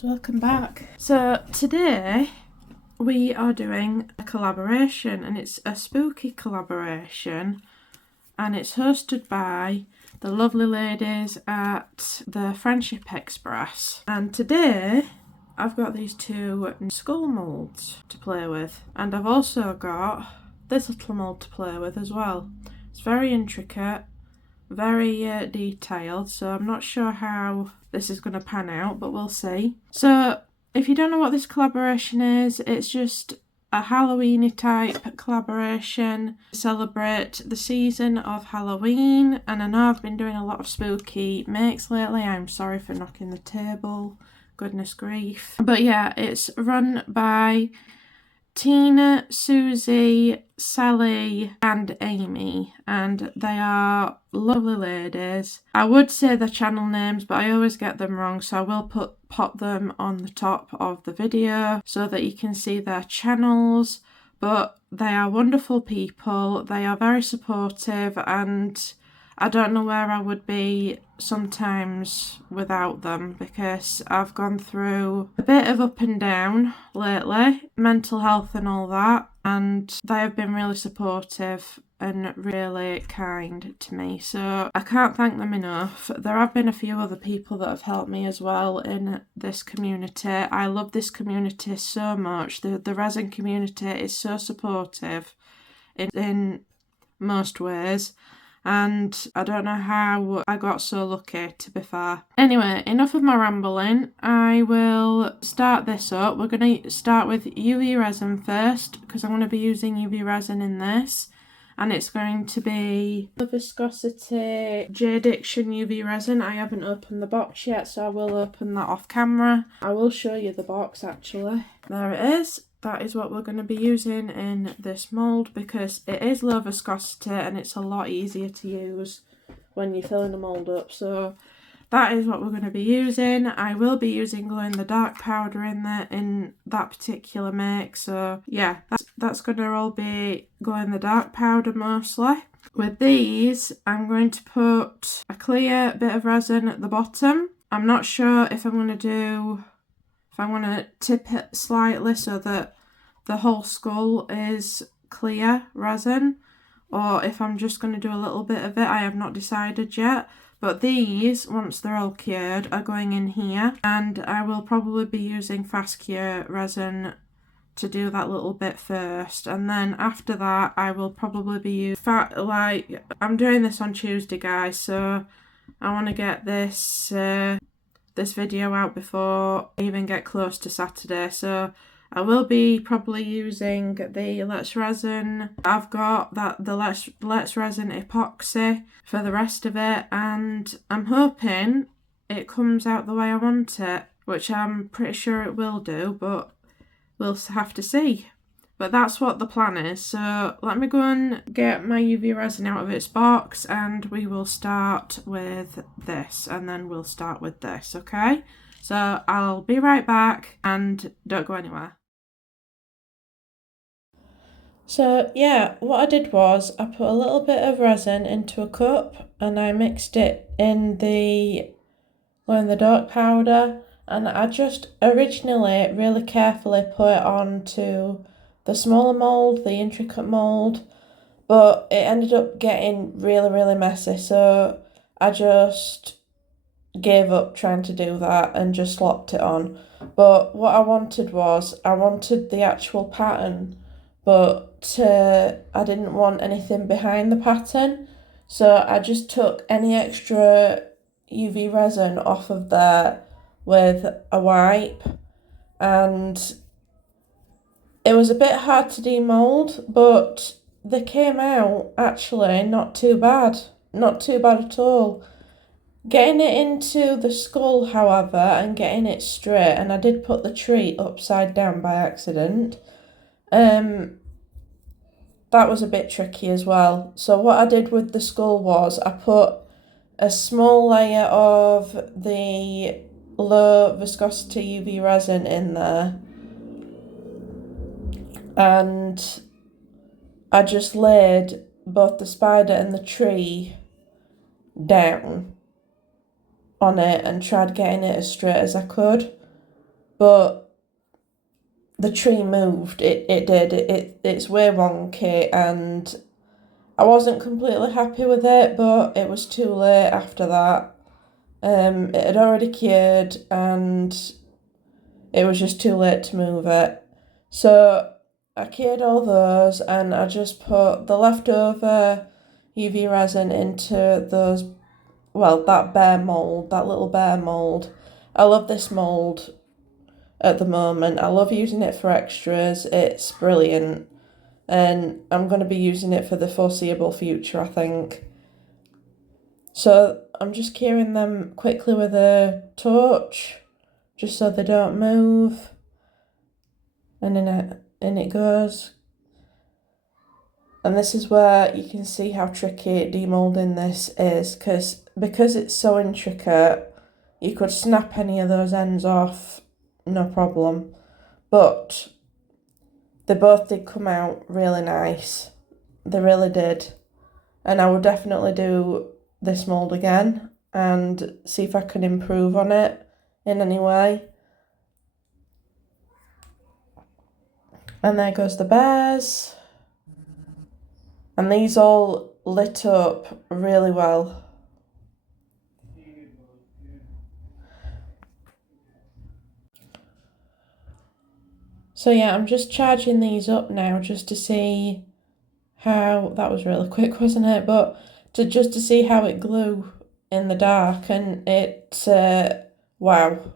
guys, welcome back. So today we are doing a collaboration, and it's a spooky collaboration, and it's hosted by the lovely ladies at the Friendship Express. And today I've got these two skull moulds to play with, and I've also got this little mould to play with as well. It's very intricate, very detailed, so I'm not sure how this is going to pan out, but we'll see. So if you don't know what this collaboration is, it's just a Halloweeny type collaboration to celebrate the season of Halloween. And I know I've been doing a lot of spooky makes lately. I'm sorry for knocking the table, goodness grief. But yeah, it's run by Tina, Susie, Sally and Amy, and they are lovely ladies. I would say their channel names, but I always get them wrong, so I will pop them on the top of the video so that you can see their channels. But they are wonderful people, they are very supportive, and I don't know where I would be sometimes without them, because I've gone through a bit of up and down lately, mental health and all that, and they have been really supportive and really kind to me, so I can't thank them enough. There have been a few other people that have helped me as well in this community. I love this community so much. The resin community is so supportive in most ways, and I don't know how I got so lucky, to be fair. Anyway, enough of my rambling. I will start this up. We're going to start with UV resin first, because I'm going to be using UV resin in this, and it's going to be the Viscosity JDiction UV resin. I haven't opened the box yet, so I will open that off camera. I will show you the box actually. There it is. That is what we're going to be using in this mould, because it is low viscosity and it's a lot easier to use when you're filling a mould up. So that is what we're going to be using. I will be using glow in the dark powder in that particular make. So yeah, that's going to all be glow in the dark powder mostly. With these, I'm going to put a clear bit of resin at the bottom. I'm not sure if I'm going to tip it slightly so that the whole skull is clear resin, or if I'm just going to do a little bit of it. I have not decided yet. But these, once they're all cured, are going in here, and I will probably be using fast cure resin to do that little bit first, and then after that I will probably be using I'm doing this on Tuesday, guys, so I want to get this video out before I even get close to Saturday. So I will be probably using the Let's Resin. I've got the Let's Resin epoxy for the rest of it, and I'm hoping it comes out the way I want it, which I'm pretty sure it will do, but we'll have to see. But that's what the plan is. So let me go and get my UV resin out of its box, and we will start with this, and then we'll start with this, okay? So I'll be right back, and don't go anywhere. So yeah, what I did was I put a little bit of resin into a cup, and I mixed it in the glow in the dark powder, and I just originally really carefully put it onto the smaller mould, the intricate mould, but it ended up getting really messy, so I just gave up trying to do that and just slopped it on. But what I wanted was, I wanted the actual pattern, but I didn't want anything behind the pattern, so I just took any extra UV resin off of there with a wipe, and it was a bit hard to demould, but they came out actually not too bad at all. Getting it into the skull, however, and getting it straight, and I did put the tree upside down by accident, that was a bit tricky as well. So what I did with the skull was I put a small layer of the low viscosity UV resin in there, and I just laid both the spider and the tree down on it and tried getting it as straight as I could. but the tree moved. It did. It's way wonky, and I wasn't completely happy with it, but it was too late after that. It had already cured, and it was just too late to move it. So I cured all those, and I just put the leftover UV resin into those, well, that bare mould, that little bare mould. I love this mould at the moment. I love using it for extras. It's brilliant, and I'm going to be using it for the foreseeable future, I think. So I'm just curing them quickly with a torch, just so they don't move. And in it goes. And this is where you can see how tricky demoulding this is, because it's so intricate, you could snap any of those ends off, no problem. But they both did come out really nice. They really did. And I would definitely do this mould again and see if I can improve on it in any way. And there goes the bears. And these all lit up really well. So yeah, I'm just charging these up now just to see how, that was really quick, wasn't it? But just to see how it glue in the dark, and it, wow,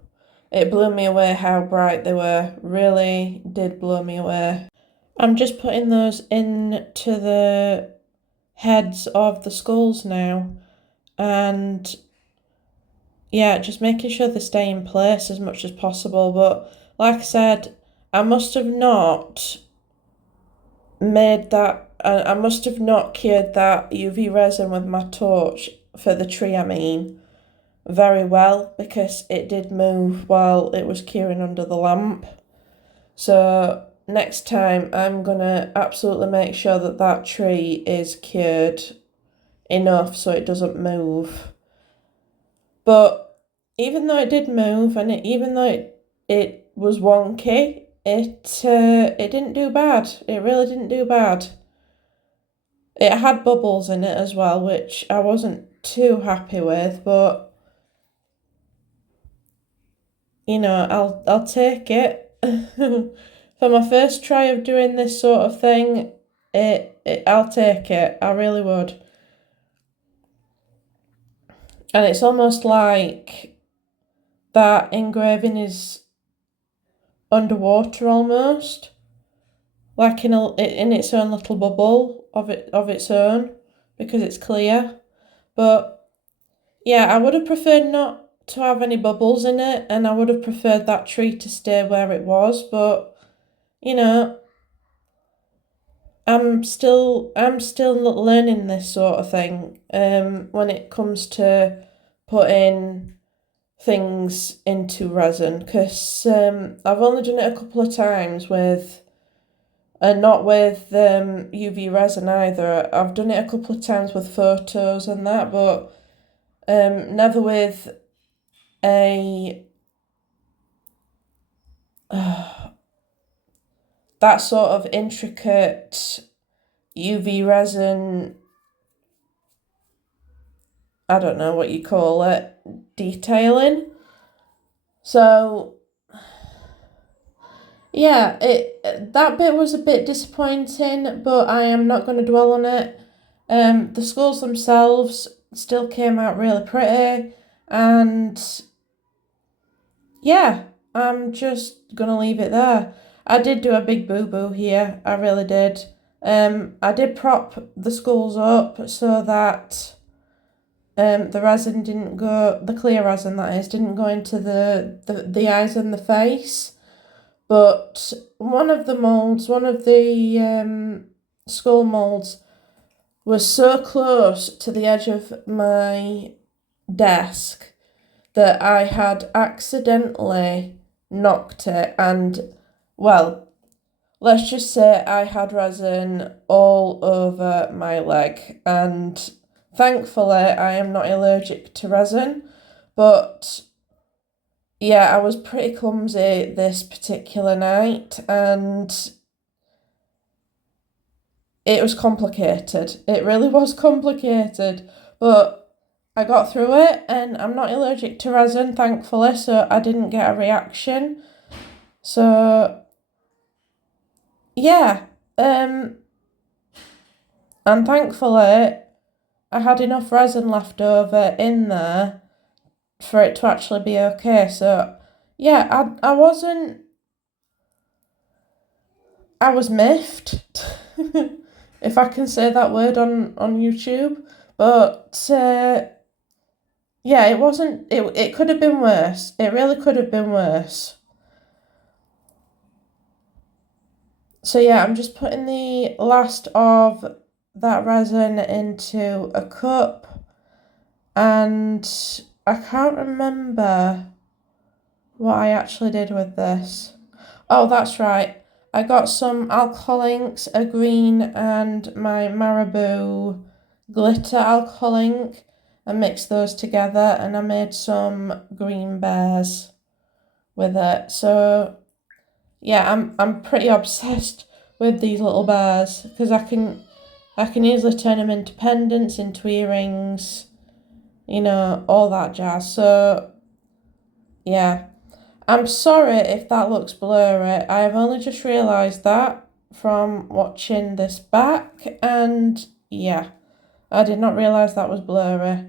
it blew me away how bright they were. Really did blow me away. I'm just putting those into the heads of the skulls now, and yeah, just making sure they stay in place as much as possible. But like I said, I must have not made that, I must have not cured that UV resin with my torch, for the tree I mean, very well, because it did move while it was curing under the lamp. So next time I'm gonna absolutely make sure that that tree is cured enough so it doesn't move. But even though it did move, and even though it was wonky, it didn't do bad. It really didn't do bad. It had bubbles in it as well, which I wasn't too happy with, but you know, I'll take it. For my first try of doing this sort of thing, I'll take it. I really would. And it's almost like that engraving is underwater almost, like in its own little bubble of its own, because it's clear. But yeah, I would have preferred not to have any bubbles in it, and I would have preferred that tree to stay where it was, but you know, I'm still learning this sort of thing when it comes to putting things into resin, because I've only done it a couple of times with, and not with UV resin either. I've done it a couple of times with photos and that, but never with a that sort of intricate UV resin, I don't know what you call it, detailing. So yeah, that bit was a bit disappointing, but I am not going to dwell on it. The skulls themselves still came out really pretty, and yeah, I'm just gonna leave it there. I did do a big boo-boo here, I really did. I did prop the skulls up so that the resin didn't go, the clear resin that is, didn't go into the eyes and the face. But one of the moulds, one of the skull moulds, was so close to the edge of my desk that I had accidentally knocked it, and well, let's just say I had resin all over my leg, and thankfully I am not allergic to resin, but yeah, I was pretty clumsy this particular night, and it was complicated. It really was complicated, but I got through it, and I'm not allergic to resin, thankfully, so I didn't get a reaction. So, yeah, and thankfully, I had enough resin left over in there for it to actually be okay. So, yeah, I was miffed, if I can say that word on YouTube. But yeah, it wasn't. It could have been worse. It really could have been worse. So yeah, I'm just putting the last of that resin into a cup, and I can't remember what I actually did with this. Oh, that's right. I got some alcohol inks, a green and my Marabou glitter alcohol ink, and mixed those together, and I made some green bears with it. So yeah, I'm pretty obsessed with these little bears because I can easily turn them into pendants, into earrings, you know, all that jazz. So yeah, I'm sorry if that looks blurry. I have only just realised that from watching this back, and yeah, I did not realise that was blurry.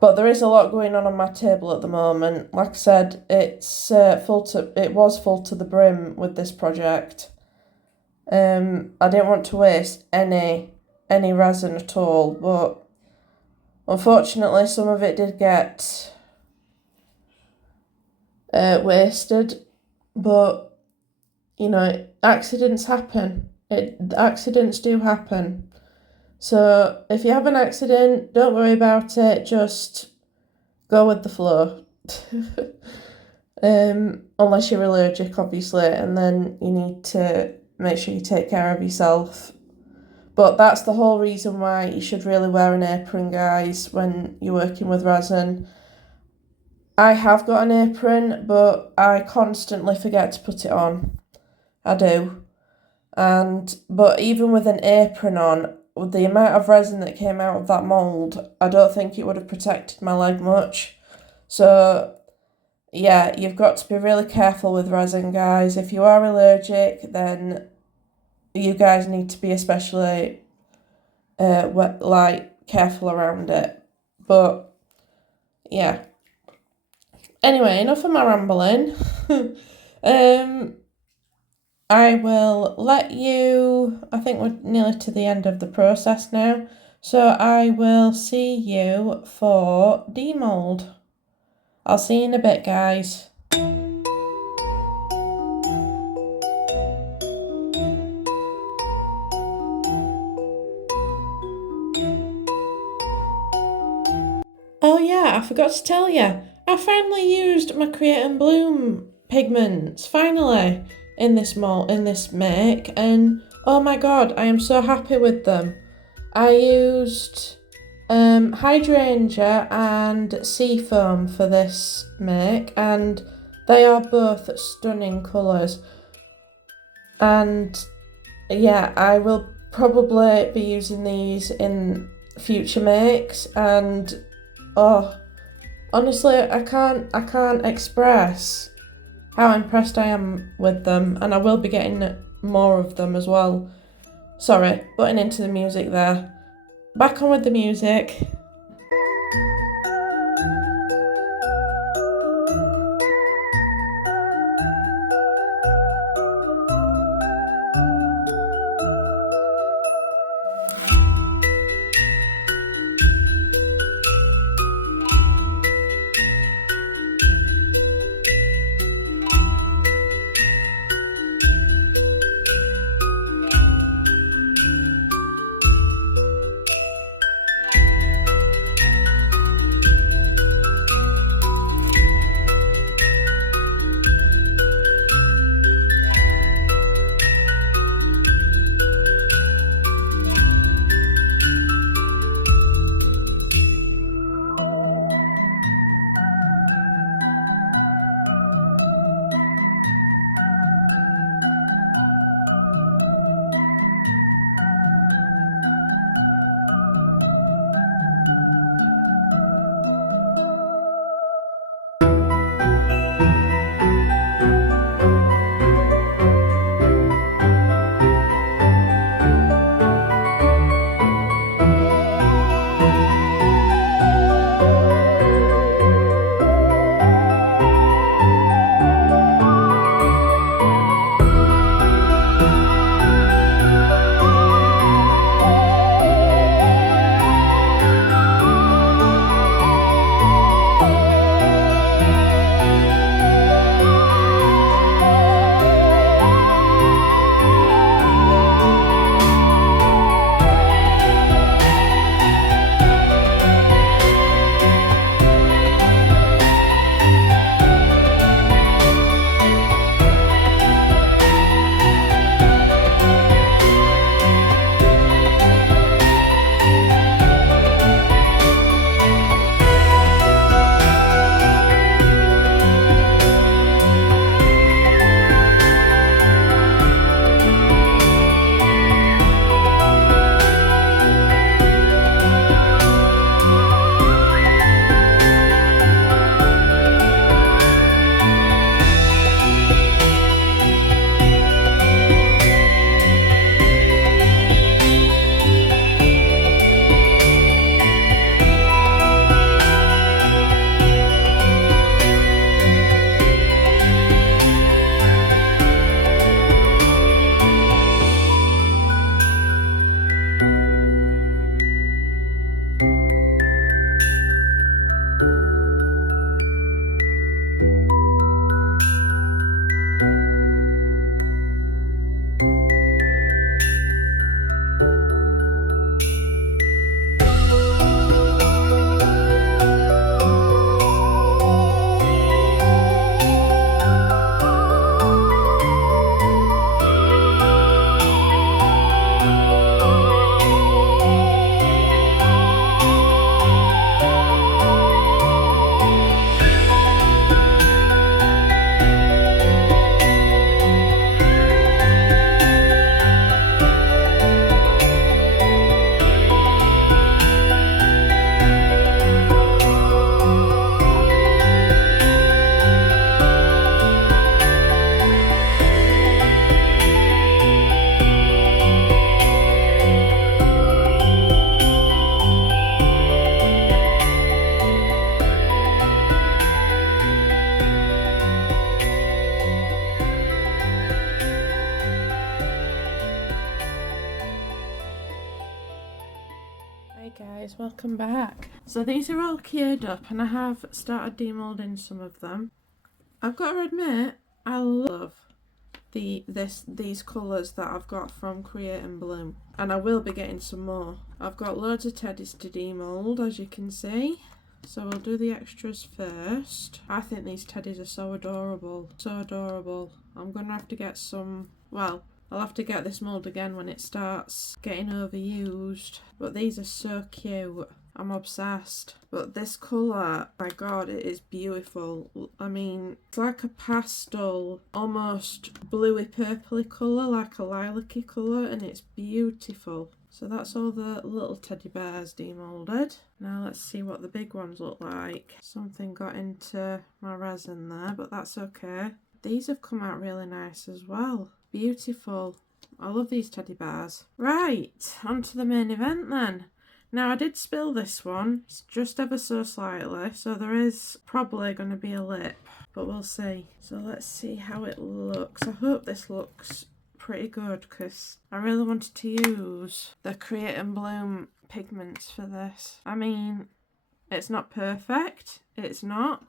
But there is a lot going on my table at the moment. Like I said, it was full to the brim with this project. I didn't want to waste any resin at all, but unfortunately some of it did get wasted. But you know, accidents happen. Accidents do happen. So if you have an accident, don't worry about it. Just go with the flow. Unless you're allergic, obviously, and then you need to make sure you take care of yourself. But that's the whole reason why you should really wear an apron, guys, when you're working with resin. I have got an apron, but I constantly forget to put it on. I do. But even with an apron on, with the amount of resin that came out of that mould, I don't think it would have protected my leg much. So yeah, you've got to be really careful with resin, guys. If you are allergic, then you guys need to be especially careful around it. But yeah. Anyway, enough of my rambling. I will let you, I think we're nearly to the end of the process now. So I will see you for demold. I'll see you in a bit, guys. Oh yeah, I forgot to tell you. I finally used my Create and Bloom pigments, finally, in this make, and oh my god, I am so happy with them. I used Hydrangea and Seafoam for this make, and they are both stunning colours. And yeah, I will probably be using these in future makes, and oh, honestly, I can't express how impressed I am with them, and I will be getting more of them as well. Sorry, butting into the music there. Back on with the music. Guys, welcome back. So these are all cured up and I have started demoulding some of them. I've got to admit, I love these colours that I've got from Create and Bloom, and I will be getting some more. I've got loads of teddies to demould, as you can see, so we'll do the extras first. I think these teddies are so adorable, so adorable. I'm gonna have to get some, well, I'll have to get this mould again when it starts getting overused. But these are so cute. I'm obsessed. But this colour, my god, it is beautiful. I mean, it's like a pastel, almost bluey purpley colour, like a lilac-y colour, and it's beautiful. So that's all the little teddy bears demoulded. Now let's see what the big ones look like. Something got into my resin there, but that's okay. These have come out really nice as well. Beautiful. I love these teddy bears. Right, on to the main event then. Now I did spill this one, just ever so slightly, so there is probably going to be a lip, but we'll see. So let's see how it looks. I hope this looks pretty good because I really wanted to use the Create and Bloom pigments for this. I mean, it's not perfect, it's not.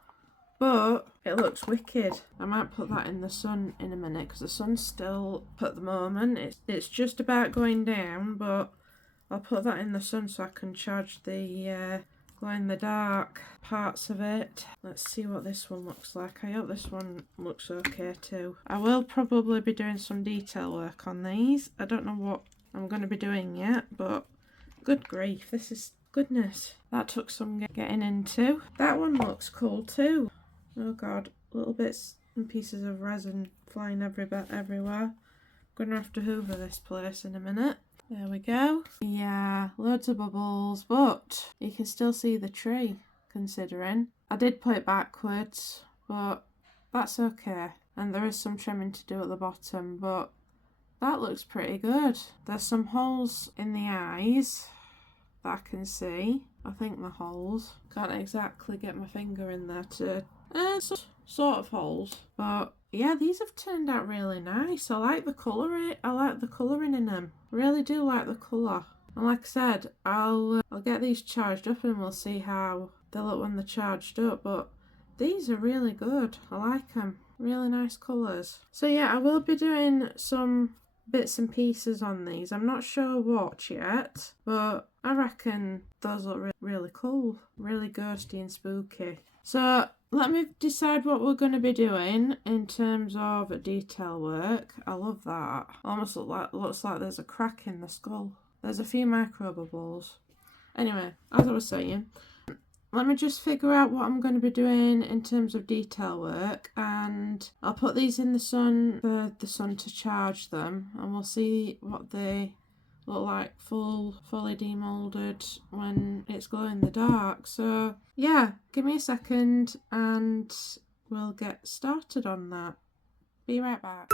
But it looks wicked. I might put that in the sun in a minute because the sun's still, at the moment, it's just about going down, but I'll put that in the sun so I can charge the glow in the dark parts of it. Let's see what this one looks like. I hope this one looks okay too. I will probably be doing some detail work on these. I don't know what I'm going to be doing yet, but good grief, this is goodness. That took some getting into. That one looks cool too. Oh god, little bits and pieces of resin flying everywhere. I'm gonna have to hoover this place in a minute. There we go. Yeah, loads of bubbles, but you can still see the tree, considering. I did put it backwards, but that's okay. And there is some trimming to do at the bottom, but that looks pretty good. There's some holes in the eyes that I can see. I think the holes. Can't exactly get my finger in there to... sort of holes, but yeah, these have turned out really nice. I like the colour. I like the colouring in them. I really do like the colour. And like I said, I'll get these charged up and we'll see how they look when they're charged up. But these are really good. I like them. Really nice colours. So yeah, I will be doing some bits and pieces on these. I'm not sure what yet, but I reckon those look really cool. Really ghosty and spooky. So let me decide what we're going to be doing in terms of detail work. I love that. Almost looks like there's a crack in the skull. There's a few micro bubbles. Anyway, as I was saying, let me just figure out what I'm going to be doing in terms of detail work, and I'll put these in the sun for the sun to charge them, and we'll see what they look like fully demoulded when it's glow in the dark. So yeah, give me a second and we'll get started on that. Be right back.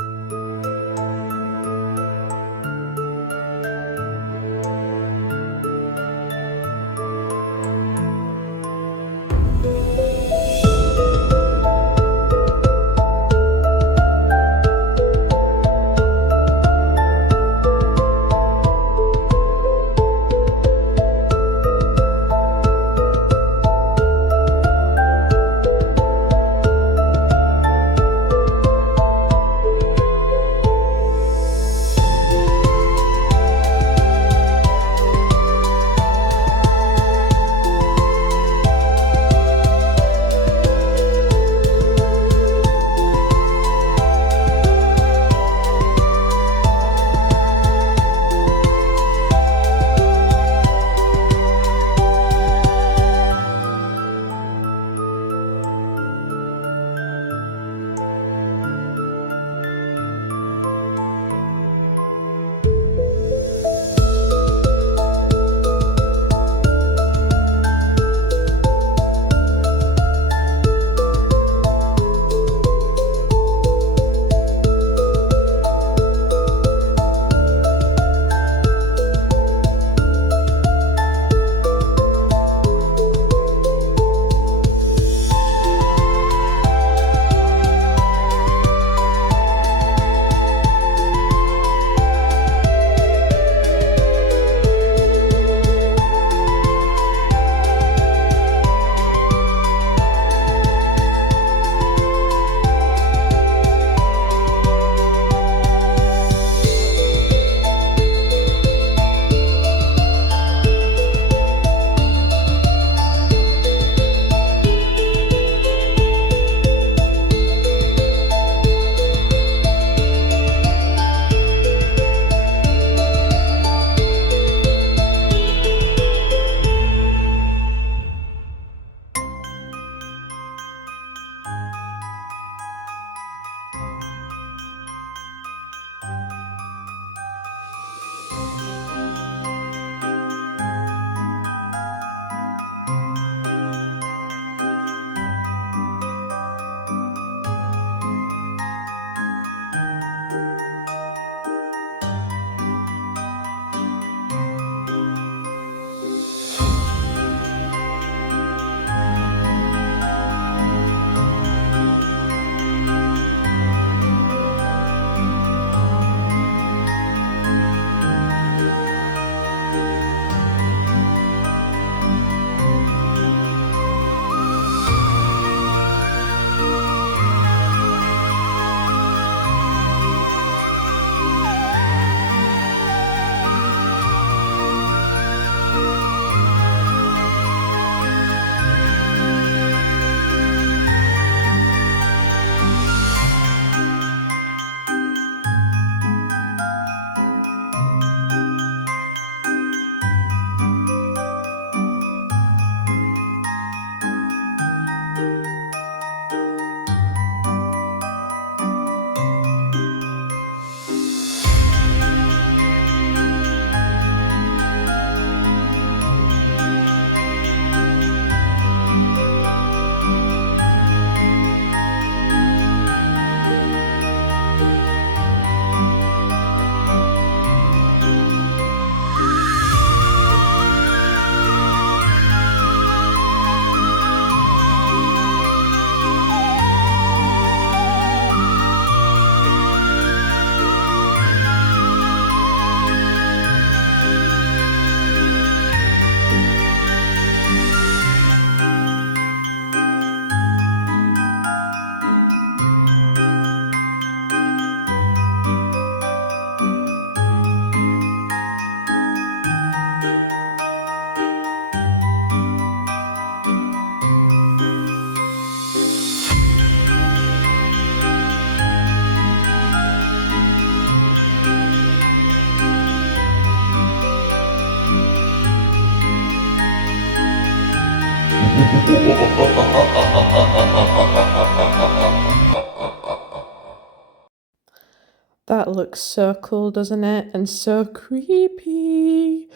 That looks so cool, doesn't it? And so creepy.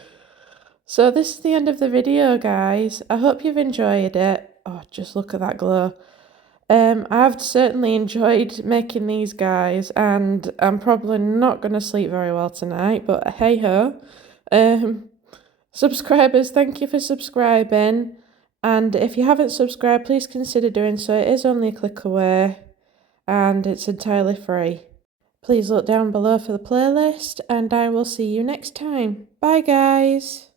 So this is the end of the video, guys. I hope you've enjoyed it. Oh, just look at that glow. I've certainly enjoyed making these guys, and I'm probably not going to sleep very well tonight, but hey ho. Subscribers, thank you for subscribing. And if you haven't subscribed, please consider doing so. It is only a click away, and it's entirely free. Please look down below for the playlist, and I will see you next time. Bye, guys.